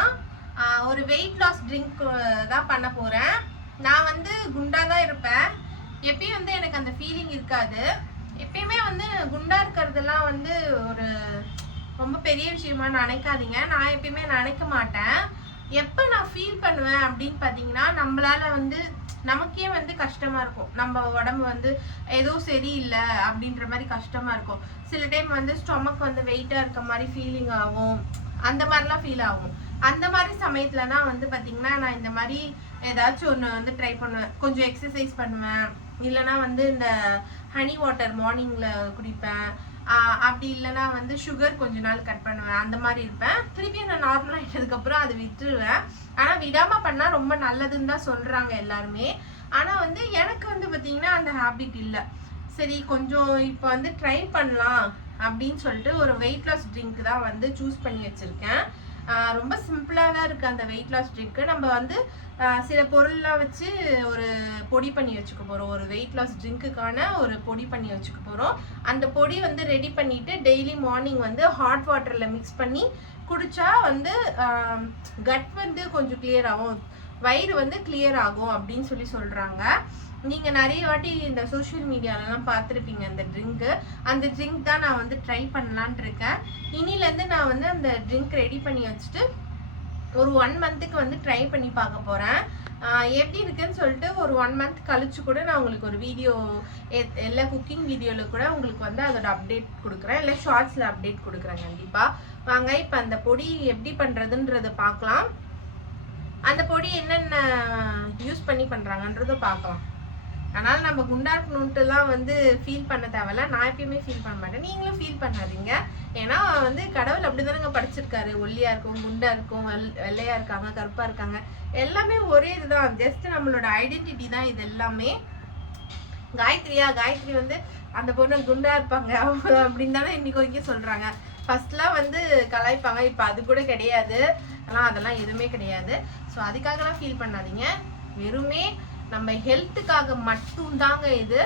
பார்த்தீங்கன்னா ஒரு weight loss drink தான் பண்ண போகிறேன். நான் வந்து குண்டா தான் இருப்பேன். எப்பயும் வந்து எனக்கு அந்த ஃபீலிங் இருக்காது. எப்பயுமே வந்து குண்டா இருக்கிறதுலாம் வந்து ஒரு ரொம்ப பெரிய விஷயமா நினைக்காதீங்க. நான் எப்பயுமே நினைக்க மாட்டேன். எப்போ நான் ஃபீல் பண்ணுவேன் அப்படின்னு பார்த்தீங்கன்னா, நம்மளால வந்து நமக்கே வந்து கஷ்டமா இருக்கும். நம்ம உடம்பு வந்து ஏதோ சரியில்லை அப்படின்ற மாதிரி கஷ்டமா இருக்கும். சில டைம் வந்து ஸ்டொமக் வந்து வெயிட்டா இருக்க மாதிரி ஃபீலிங் ஆகும். அந்த மாதிரிலாம் ஃபீல் ஆகும். அந்த மாதிரி சமயத்துல தான் வந்து பார்த்தீங்கன்னா, நான் இந்த மாதிரி ஏதாச்சும் ஒன்று வந்து ட்ரை பண்ணுவேன். கொஞ்சம் எக்ஸசைஸ் பண்ணுவேன். இல்லைனா வந்து இந்த ஹனி வாட்டர் மார்னிங்ல குடிப்பேன். அப்படி இல்லைன்னா வந்து சுகர் கொஞ்ச நாள் கட் பண்ணுவேன். அந்த மாதிரி இருப்பேன். திருப்பி நான் நார்மலாக ஆகிட்டதுக்கப்புறம் அதை விட்டுருவேன். ஆனால் விடாமல் பண்ணால் ரொம்ப நல்லதுன்னு தான் சொல்கிறாங்க எல்லாருமே. ஆனால் வந்து எனக்கு வந்து பார்த்தீங்கன்னா அந்த ஹேபிட் இல்லை. சரி கொஞ்சம் இப்போ வந்து ட்ரை பண்ணலாம் அப்படின்னு சொல்லிட்டு ஒரு வெயிட் லாஸ் ட்ரிங்க் தான் வந்து சூஸ் பண்ணி வச்சுருக்கேன். ரொம்ப சிம்பிளாக தான் இருக்குது அந்த வெயிட் லாஸ் ட்ரிங்க்கு. நம்ம வந்து சில பொருள்லாம் வச்சு ஒரு பொடி பண்ணி வச்சுக்க போகிறோம். ஒரு வெயிட் லாஸ் ட்ரிங்க்குக்கான ஒரு பொடி பண்ணி வச்சுக்க போகிறோம். அந்த பொடி வந்து ரெடி பண்ணிவிட்டு டெய்லி மார்னிங் வந்து ஹாட் வாட்டரில் மிக்ஸ் பண்ணி குடித்தா வந்து கட் வந்து கொஞ்சம் கிளியர் ஆகும், வயிறு வந்து கிளியர் ஆகும் அப்படின்னு சொல்லி சொல்கிறாங்க. நீங்கள் நிறைய வாட்டி இந்த சோஷியல் மீடியாலலாம் பார்த்துருப்பீங்க அந்த ட்ரிங்க்கு. அந்த ட்ரிங்க் தான் நான் வந்து ட்ரை பண்ணலான் இருக்கேன். இனிலேருந்து நான் வந்து அந்த ட்ரிங்க் ரெடி பண்ணி வச்சுட்டு ஒரு 1 மந்த்துக்கு வந்து ட்ரை பண்ணி பார்க்க போகிறேன். எப்படி இருக்குன்னு சொல்லிட்டு ஒரு 1 மந்த் கழிச்சு கூட நான் உங்களுக்கு ஒரு வீடியோ எல்லா குக்கிங் வீடியோவில் கூட உங்களுக்கு வந்து அதோட அப்டேட் கொடுக்குறேன். இல்லை ஷார்ட்ஸில் அப்டேட் கொடுக்குறேன் கண்டிப்பாக. வாங்க இப்போ அந்த பொடி எப்படி பண்ணுறதுன்றதை பார்க்கலாம். அந்த பொடி என்னென்ன யூஸ் பண்ணி பண்ணுறாங்கன்றதை பார்க்கலாம். அதனால் நம்ம குண்டா இருக்கணுன்ட்டுலாம் வந்து ஃபீல் பண்ண தேவையில்ல. நான் எப்பயுமே ஃபீல் பண்ண மாட்டேன். நீங்களும் ஃபீல் பண்ணாதீங்க. ஏன்னா வந்து கடவுள் அப்படி தானேங்க படிச்சிருக்காரு. ஒல்லியாக இருக்கும், குண்டா இருக்கும், வெள்ளையாக இருக்காங்க, கருப்பாக இருக்காங்க, எல்லாமே ஒரே இதுதான். ஜஸ்ட் நம்மளோட ஐடென்டிட்டி தான் இது எல்லாமே. காயத்ரி வந்து அந்த பொண்ணு குண்டா இருப்பாங்க அப்படின்னு தானே இன்னைக்கு வரைக்கும் சொல்கிறாங்க. ஃபர்ஸ்ட்லாம் வந்து கலாய்ப்பாங்க, இப்போ அது கூட கிடையாது. ஆனால் அதெல்லாம் எதுவுமே கிடையாது. ஸோ அதுக்காகலாம் ஃபீல் பண்ணாதீங்க. வெறுமே நம்ம ஹெல்த்துக்காக மட்டும்தாங்க இது.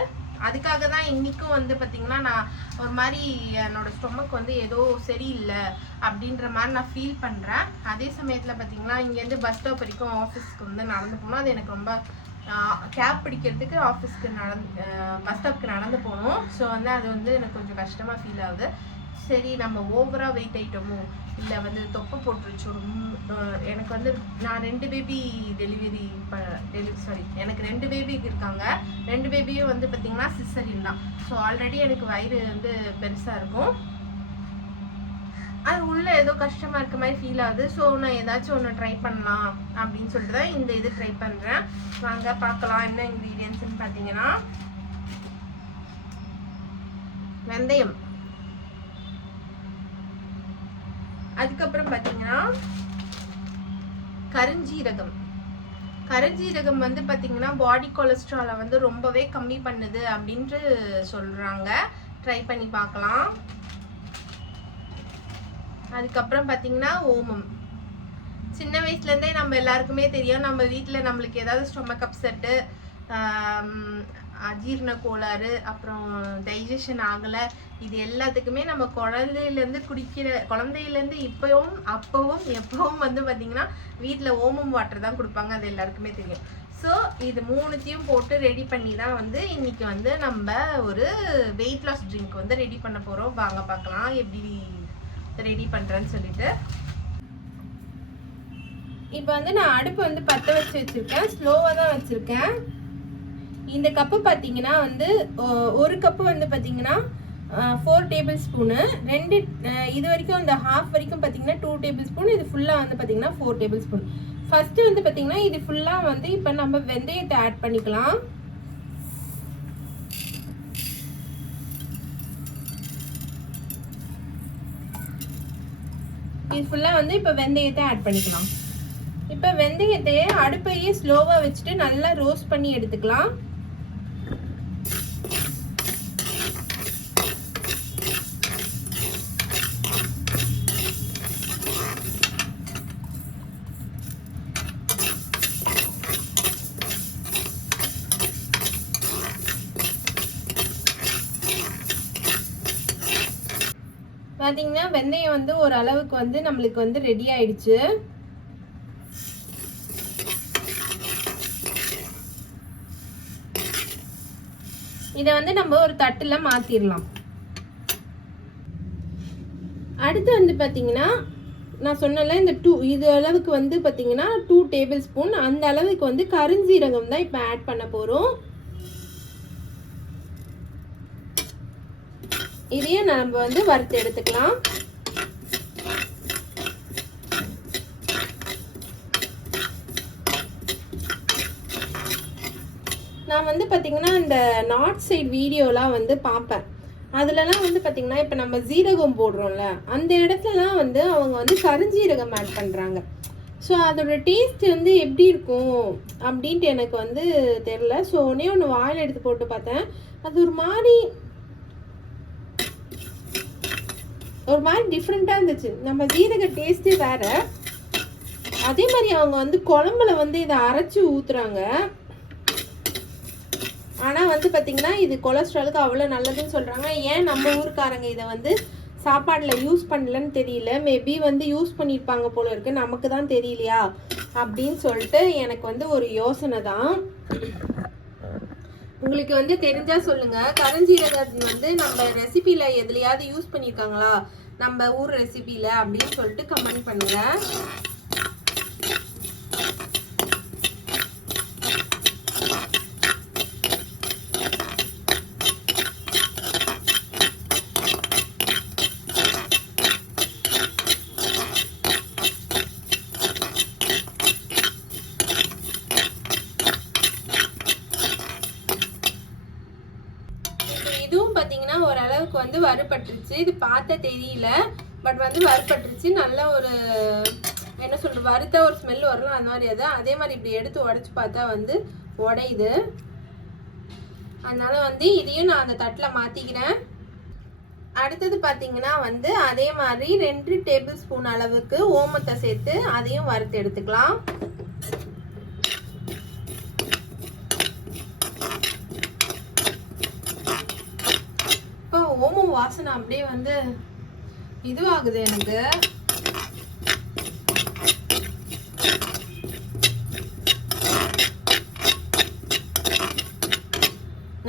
அதுக்காக தான் இன்றைக்கும் வந்து பார்த்திங்கன்னா நான் ஒரு மாதிரி என்னோட ஸ்டொமக் வந்து ஏதோ சரியில்லை அப்படின்ற மாதிரி நான் ஃபீல் பண்ணுறேன். அதே சமயத்தில் பார்த்திங்கன்னா இங்கேருந்து பஸ் ஸ்டாப் வரைக்கும் ஆஃபீஸ்க்கு வந்து நடந்து போகணும். அது எனக்கு ரொம்ப கேப் பிடிக்கிறதுக்கு ஆஃபீஸ்க்கு பஸ் ஸ்டாப்க்கு நடந்து போகணும். ஸோ வந்து அது வந்து எனக்கு கொஞ்சம் கஷ்டமாக ஃபீல் ஆகுது. சரி நம்ம ஓவராக வெயிட் ஆகிட்டோமோ, இல்லை வந்து தொப்பை போட்டுருச்சோ. எனக்கு வந்து நான் 2 பேபி எனக்கு 2 பேபி இருக்காங்க. 2 பேபியும் வந்து பார்த்திங்கன்னா சிசரியன் தான். ஸோ ஆல்ரெடி எனக்கு வயிறு வந்து பெருசாக இருக்கும். அது உள்ளே ஏதோ கஷ்டமாக இருக்க மாதிரி ஃபீல் ஆகுது. ஸோ நான் ஏதாச்சும் ஒன்று ட்ரை பண்ணலாம் அப்படின்னு சொல்லிட்டு தான் இந்த இது ட்ரை பண்ணுறேன். வாங்க பார்க்கலாம் என்ன இன்க்ரீடியன்ட்ஸ்ன்னு பார்த்தீங்கன்னா, வெந்தயம், அதுக்கப்புறம் பார்த்தீங்கன்னா கருஞ்சீரகம் வந்து பார்த்தீங்கன்னா பாடி கொலஸ்ட்ராலை வந்து ரொம்பவே கம்மி பண்ணுது அப்படின்ட்டு சொல்கிறாங்க. ட்ரை பண்ணி பார்க்கலாம். அதுக்கப்புறம் பார்த்தீங்கன்னா ஓமம். சின்ன வயசுலேருந்தே நம்ம எல்லாருக்குமே தெரியும், நம்ம வீட்டில் நம்மளுக்கு ஏதாவது ஸ்டொமக் அப்செட்டு, அஜீரண கோளாறு, அப்புறம் டைஜஷன் ஆகலை, இது எல்லாத்துக்குமே நம்ம குழந்தையிலேருந்து அப்பவும் எப்பவும் வந்து பார்த்திங்கன்னா வீட்டில் ஓமம் வாட்டர் தான் கொடுப்பாங்க. அது எல்லாருக்குமே தெரியும். ஸோ இது 3த்தையும் போட்டு ரெடி பண்ணி தான் வந்து இன்றைக்கி வந்து நம்ம ஒரு வெயிட் லாஸ் ட்ரிங்க் வந்து ரெடி பண்ண போகிறோம். வாங்க பார்க்கலாம் எப்படி ரெடி பண்ணுறேன்னு சொல்லிட்டு. இப்போ வந்து நான் அடுப்பு வந்து பற்ற வச்சுருக்கேன். ஸ்லோவாக தான் வச்சுருக்கேன். இந்த கப்பு பார்த்தீங்கன்னா வந்து 1 கப்பு வந்து பார்த்தீங்கன்னா 4 டேபிள் ஸ்பூனு, 2 இது வரைக்கும் இந்த ஹாஃப் வரைக்கும் பார்த்தீங்கன்னா 2 டேபிள் ஸ்பூன், இது ஃபுல்லாக வந்து பார்த்தீங்கன்னா 4 டேபிள் ஸ்பூன். ஃபஸ்ட்டு வந்து பார்த்தீங்கன்னா இது ஃபுல்லாக வந்து இப்போ நம்ம வெந்தயத்தை ஆட் பண்ணிக்கலாம். இது ஃபுல்லாக வந்து இப்போ வெந்தயத்தை ஆட் பண்ணிக்கலாம். இப்போ வெந்தயத்தையே அடுப்பையே ஸ்லோவாக வச்சுட்டு நல்லா ரோஸ்ட் பண்ணி எடுத்துக்கலாம். பார்த்தீங்கன்னா வெந்தயம் வந்து ஒரு அளவுக்கு வந்து நம்மளுக்கு வந்து ரெடி ஆயிடுச்சு. இதை வந்து நம்ம ஒரு தட்டில் மாற்றிடலாம். அடுத்து வந்து பார்த்தீங்கன்னா நான் சொன்னல இந்த இது அளவுக்கு வந்து பார்த்தீங்கன்னா 2 டேபிள் ஸ்பூன் அந்த அளவுக்கு வந்து கருஞ்சீரகம் தான் இப்போ ஆட் பண்ண போகிறோம். இதையும் நம்ம வந்து வறுத்து எடுத்துக்கலாம். நான் வந்து பார்த்தீங்கன்னா இந்த நார்த் சைடு வீடியோலாம் வந்து பார்ப்பேன். அதுலலாம் வந்து பார்த்தீங்கன்னா இப்போ நம்ம ஜீரகம் போடுறோம்ல அந்த இடத்துலலாம் வந்து அவங்க வந்து கருஞ்சீரகம் ஆட் பண்ணுறாங்க. ஸோ அதோட டேஸ்ட் வந்து எப்படி இருக்கும் அப்படின்ட்டு எனக்கு வந்து தெரில. ஸோ ஒன்று வாயில் எடுத்து போட்டு பார்த்தேன். அது ஒரு மாதிரி டிஃப்ரெண்ட்டாக இருந்துச்சு. நம்ம ஜீரக டேஸ்ட்டு வேறு. அதே மாதிரி அவங்க வந்து குழம்புல வந்து இதை அரைச்சி ஊற்றுறாங்க. ஆனால் வந்து பார்த்திங்கன்னா இது கொலஸ்ட்ராலுக்கு அவ்வளோ நல்லதுன்னு சொல்கிறாங்க. ஏன் நம்ம ஊருக்காரங்க இதை வந்து சாப்பாடில் யூஸ் பண்ணலன்னு தெரியல. மேபி வந்து யூஸ் பண்ணியிருப்பாங்க போல இருக்குது, நமக்கு தான் தெரியலையா அப்படின்னு சொல்லிட்டு எனக்கு வந்து ஒரு யோசனை தான். உங்களுக்கு வந்து தெரிஞ்சால் சொல்லுங்கள். கருஞ்சீரகம் வந்து நம்ம ரெசிபியில் எதுலையாவது யூஸ் பண்ணியிருக்காங்களா நம்ம ஊர் ரெசிபியில் அப்படின்னு சொல்லிட்டு கமெண்ட் பண்ணுங்கள். இதுவும் பார்த்தீங்கன்னா ஓரளவுக்கு வந்து வறுபட்டுருச்சு. இது பார்த்த தெரியல, பட் வந்து வறுபட்டுருச்சு. நல்ல ஒரு என்ன சொல்கிறது, வறுத்த ஒரு ஸ்மெல் வரலாம் அந்த மாதிரி. அதே மாதிரி இப்படி எடுத்து உடச்சி பார்த்தா வந்து உடையுது. அதனால வந்து இதையும் நான் அந்த தட்டில் மாற்றிக்கிறேன். அடுத்தது பார்த்தீங்கன்னா வந்து அதே மாதிரி 2 டேபிள் ஸ்பூன் அளவுக்கு ஓமத்தை சேர்த்து அதையும் வறுத்து எடுத்துக்கலாம். ஓமம் வாசனை அப்படியே வந்து இதுவாகுது எனக்கு.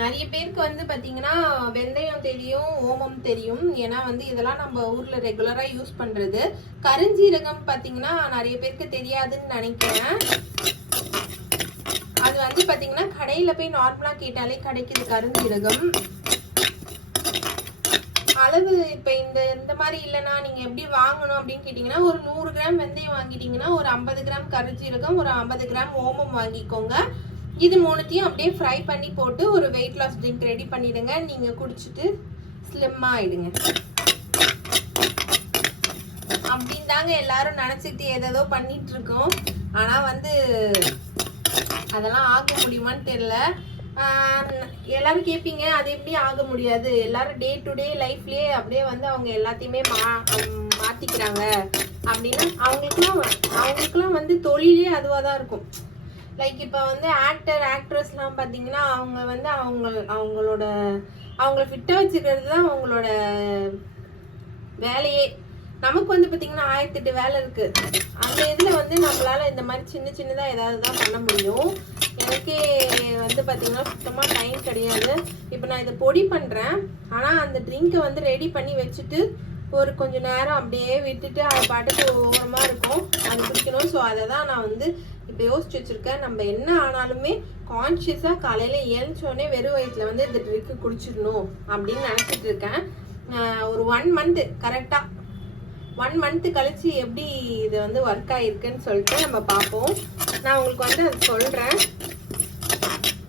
நிறைய பேருக்கு வந்து பார்த்தீங்கன்னா வெந்தயம் தெரியும், ஓமம் தெரியும். ஏன்னா வந்து இதெல்லாம் நம்ம ஊரில் ரெகுலராக யூஸ் பண்ணுறது. கருஞ்சீரகம் பார்த்தீங்கன்னா நிறைய பேருக்கு தெரியாதுன்னு நினைக்கிறேன். அது வந்து பார்த்தீங்கன்னா கடையில் போய் நார்மலாக கேட்டாலே கிடைக்குது கருஞ்சீரகம். அளவு இப்போ இந்த மாதிரி இல்லைன்னா நீங்கள் எப்படி வாங்கணும் அப்படின்னு கேட்டிங்கன்னா ஒரு 100 கிராம் வெந்தயம் வாங்கிட்டீங்கன்னா ஒரு 50 கிராம் கருஞ்சீரகம், ஒரு 50 கிராம் ஓமம் வாங்கிக்கோங்க. இது மூணுத்தையும் அப்படியே ஃப்ரை பண்ணி போட்டு ஒரு வெயிட் லாஸ் ட்ரிங்க் ரெடி பண்ணிடுங்க. நீங்கள் குடிச்சிட்டு ஸ்லிம்மாக ஆகிடுங்க. அப்படின்னு தாங்க எல்லாரும் நினச்சிட்டு ஏதோ பண்ணிட்டு இருக்கோம். ஆனால் வந்து அதெல்லாம் ஆக முடியுமான்னு தெரியல. எல்லாரும் கேட்பீங்க அது எப்படி ஆக முடியாது, எல்லாரும் டே டு டே லைஃப்லேயே அப்படியே வந்து அவங்க எல்லாத்தையுமே மாற்றிக்கிறாங்க அப்படின்னா அவங்களுக்குலாம் வந்து தொழிலே அதுவாக தான் இருக்கும். லைக் இப்போ வந்து ஆக்ட்ரஸ்லாம் பார்த்தீங்கன்னா அவங்க வந்து அவங்கள ஃபிட்டாக வச்சுக்கிறது தான் அவங்களோட வேலையே. நமக்கு வந்து பார்த்தீங்கன்னா 1008 வேலை இருக்குது. அந்த இதில் வந்து நம்மளால் இந்த மாதிரி சின்னதாக ஏதாவது தான் பண்ண முடியும். எனக்கே வந்து பார்த்தீங்கன்னா சுத்தமாக டைம் கிடையாது. இப்போ நான் இதை பொடி பண்ணுறேன். ஆனால் அந்த ட்ரிங்கை வந்து ரெடி பண்ணி வச்சுட்டு ஒரு கொஞ்சம் நேரம் அப்படியே விட்டுட்டு அது பாட்டுக்கு ஓரமாக இருக்கும், அது குடிக்கணும். ஸோ அதை தான் நான் வந்து இப்போ யோசிச்சு வச்சுருக்கேன். நம்ம என்ன ஆனாலுமே கான்ஷியஸாக காலையில் எழுந்தோடனே வெறும் வயிற்றில் வந்து இந்த ட்ரிங்க்கு குடிச்சிடணும் அப்படின்னு நினச்சிட்டு இருக்கேன். ஒரு 1 மந்த் கரெக்டாக 1 மந்த் கழிச்சு எப்படி இது வந்து ஒர்க் ஆகிருக்குன்னு சொல்லிட்டு நம்ம பார்ப்போம். நான் உங்களுக்கு வந்து அது சொல்கிறேன்.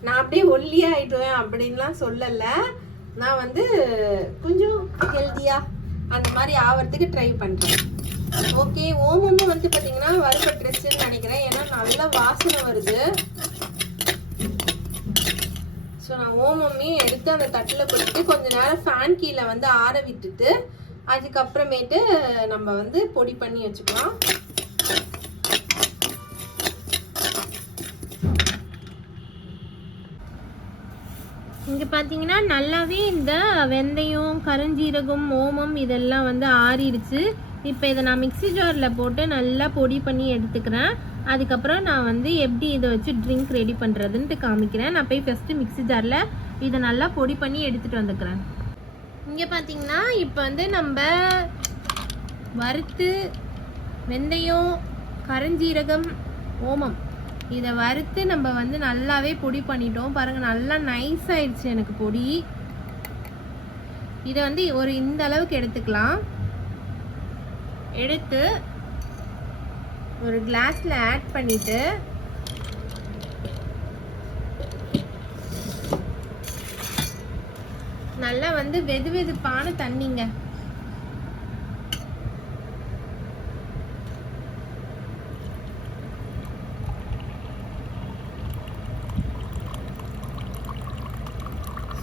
நான் அப்படியே ஒல்லியாக ஆகிடுவேன் அப்படின்லாம் சொல்லலை. நான் வந்து கொஞ்சம் ஹெல்த்தியாக அந்த மாதிரி ஆகிறதுக்கு ட்ரை பண்ணுறேன். ஓகே, ஓமமும் வந்து பார்த்தீங்கன்னா வறுபட்டுருச்சுன்னு நினைக்கிறேன். ஏன்னா நல்ல வாசனை வருது. ஸோ நான் ஓமமே எடுத்து அந்த தட்டில் போட்டுட்டு கொஞ்சம் நேரம் ஃபேன் கீழே வந்து ஆற விட்டுட்டு அதுக்கப்புறமேட்டு நம்ம வந்து பொடி பண்ணி வச்சுக்கலாம். இங்கே பார்த்தீங்கன்னா நல்லாவே இந்த வெந்தயம், கருஞ்சீரகம், ஓமம் இதெல்லாம் வந்து ஆறிடுச்சு. இப்போ இதை நான் மிக்ஸி ஜாரில் போட்டு நல்லா பொடி பண்ணி எடுத்துக்கிறேன். அதுக்கப்புறம் நான் வந்து எப்படி இதை வச்சு ட்ரிங்க் ரெடி பண்ணுறதுன்ட்டு காமிக்கிறேன். நான் போய் ஃபஸ்ட்டு மிக்ஸி ஜாரில் இதை நல்லா பொடி பண்ணி எடுத்துகிட்டு வந்துக்கிறேன். இங்கே பார்த்தீங்கன்னா இப்போ வந்து நம்ம வறுத்து வெந்தயம், கருஞ்சீரகம், ஓமம் இதை வறுத்து நம்ம வந்து நல்லாவே பொடி பண்ணிட்டோம். பாருங்கள், நல்லா நைஸ் ஆயிடுச்சு எனக்கு பொடி. இதை வந்து ஒரு இந்த அளவுக்கு எடுத்துக்கலாம். எடுத்து ஒரு கிளாஸில் ஆட் பண்ணிவிட்டு நல்லா வந்து வெது வெதுப்பான தண்ணிங்க,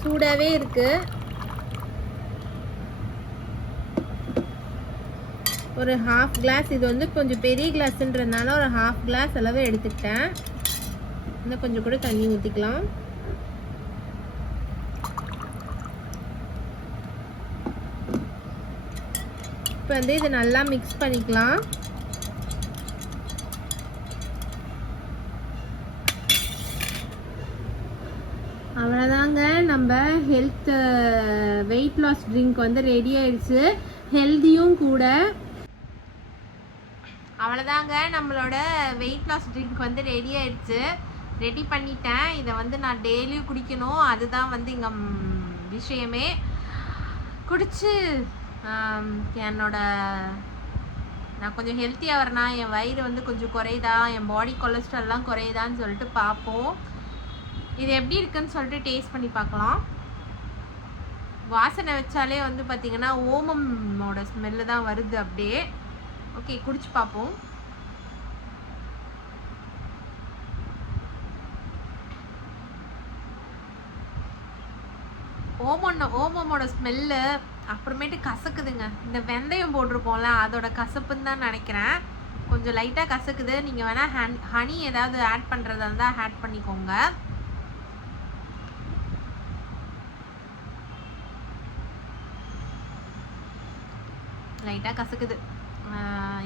சூடாகவே இருக்கு. ஒரு ஹாஃப் கிளாஸ், இது வந்து கொஞ்சம் பெரிய கிளாஸ்ன்றதுனால ஒரு ஹாஃப் கிளாஸ் அளவு எடுத்துக்கிட்டேன். இன்னும் கொஞ்சம் கூட தண்ணி ஊற்றிக்கலாம். இப்போ வந்து இதை நல்லா மிக்ஸ் பண்ணிக்கலாம். அவ்வளோதாங்க, நம்ம ஹெல்த் வெயிட் லாஸ் ட்ரிங்க் வந்து ரெடி ஆயிடுச்சு. ஹெல்த்தியும் கூட. அவ்வளோதாங்க, நம்மளோட வெயிட் லாஸ் ட்ரிங்க் வந்து ரெடி ஆயிடுச்சு. ரெடி பண்ணிட்டேன். இதை வந்து நான் டெய்லியும் குடிக்கணும், அதுதான் வந்து இங்கே விஷயமே. குடிச்சு என்னோட நான் கொஞ்சம் ஹெல்த்தியாக வரேனா, என் வயிறு வந்து கொஞ்சம் குறையுதா, என் பாடி கொலஸ்ட்ரால்லாம் குறையுதான்னு சொல்லிட்டு பார்ப்போம். இது எப்படி இருக்குன்னு சொல்லிட்டு டேஸ்ட் பண்ணி பார்க்கலாம். வாசனை வச்சாலே வந்து பார்த்திங்கன்னா ஓமமோட ஸ்மெல்லு தான் வருது அப்படியே. ஓகே, குடிச்சு பார்ப்போம். ஓமமோட ஸ்மெல்லு அப்புறமேட்டு கசக்குதுங்க. இந்த வெந்தயம் போட்டிருக்கோம்ல, அதோட கசப்புன்னு தான் நினைக்கிறேன். கொஞ்சம் லைட்டாக கசக்குது. நீங்கள் வேணால் ஹனி ஏதாவது ஆட் பண்ணுறதா இருந்தால் ஆட் பண்ணிக்கோங்க. லைட்டாக கசக்குது.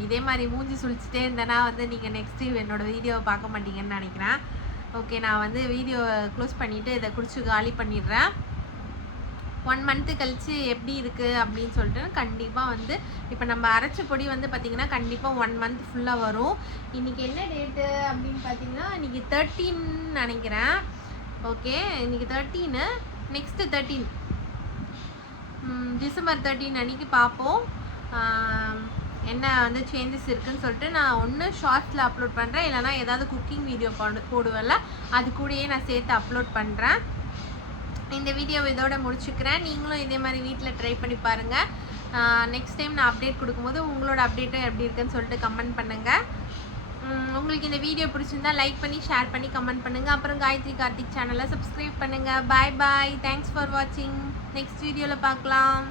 இதே மாதிரி மூஞ்சி சுழிச்சிட்டே இருந்தேன்னா வந்து நீங்கள் நெக்ஸ்ட்டு என்னோடய வீடியோவை பார்க்க மாட்டீங்கன்னு நினைக்கிறேன். ஓகே, நான் வந்து வீடியோ க்ளோஸ் பண்ணிவிட்டு இதை குடிச்சு காலி பண்ணிடுறேன். 1 மந்த்து கழித்து எப்படி இருக்குது அப்படின்னு சொல்லிட்டு கண்டிப்பாக வந்து இப்போ நம்ம அரைச்ச பொடி வந்து பார்த்திங்கன்னா கண்டிப்பாக 1 மந்த் ஃபுல்லாக வரும். இன்றைக்கி என்ன டேட்டு அப்படின்னு பார்த்தீங்கன்னா இன்றைக்கி 13 நினைக்கிறேன். ஓகே, இன்றைக்கி 13, நெக்ஸ்ட்டு 13 டிசம்பர் 13 அன்றைக்கி பார்ப்போம் என்ன வந்து சேஞ்சஸ் இருக்குதுன்னு சொல்லிட்டு. நான் ஒன்று ஷார்ட்ஸில் அப்லோட் பண்ணுறேன், இல்லைனா ஏதாவது குக்கிங் வீடியோ போடுவேன்ல, அது கூடயே நான் சேர்த்து அப்லோட் பண்ணுறேன். இந்த வீடியோவை இதோட முடிச்சுக்கிறேன். நீங்களும் இதே மாதிரி வீட்டில் ட்ரை பண்ணி பாருங்கள். நெக்ஸ்ட் டைம் நான் அப்டேட் கொடுக்கும்போது உங்களோட அப்டேட்டும் எப்படி இருக்குன்னு சொல்லிட்டு கமெண்ட் பண்ணுங்கள். உங்களுக்கு இந்த வீடியோ பிடிச்சிருந்தா லைக் பண்ணி ஷேர் பண்ணி கமெண்ட் பண்ணுங்கள். அப்புறம் காயத்ரி கார்த்திக் சேனலை சப்ஸ்கிரைப் பண்ணுங்கள். பாய் பாய், தேங்க்ஸ் ஃபார் வாட்சிங். நெக்ஸ்ட் வீடியோவில் பார்க்கலாம்.